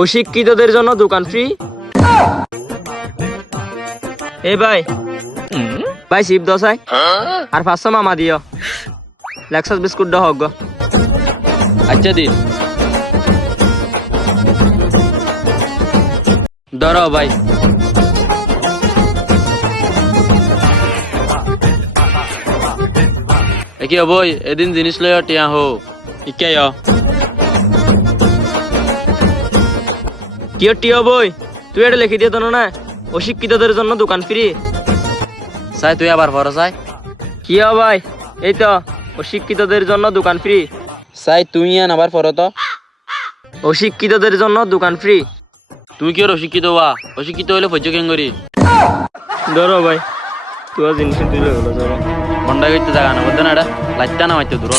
অশিক্ষিতদের জন্য দোকান ফ্রি। এই ভাই ভাই শিব দশাই আর 500 মামা দিও। লেক্সাস বিস্কুট দাও হোক। আচ্ছা দিন ধরো ভাই। কি বই এদিন জিনিস লয় টিয়া হো ইকে কিয় টিও বই তুই এটা লিখে দিয়ে না অশিক্ষিতদের জন্য দোকান ফ্রি। চাই তুই আবার পড়া চাই কিয় ভাই এই তো অশিক্ষিতদের জন্য দোকান ফ্রি। চাই তুই আবার পড়ো তো। অশিক্ষিতদের জন্য দোকান ফ্রি। তুই কি অশিক্ষিত হওয়া? অশিক্ষিত হলে ভোজ্য কেন করি? ধরো ভাই তুই জিনিস তুলে হলো ধরো বন্ডা করতে জায়গা না বলতে না এটা লাইটটা না মারতে দূর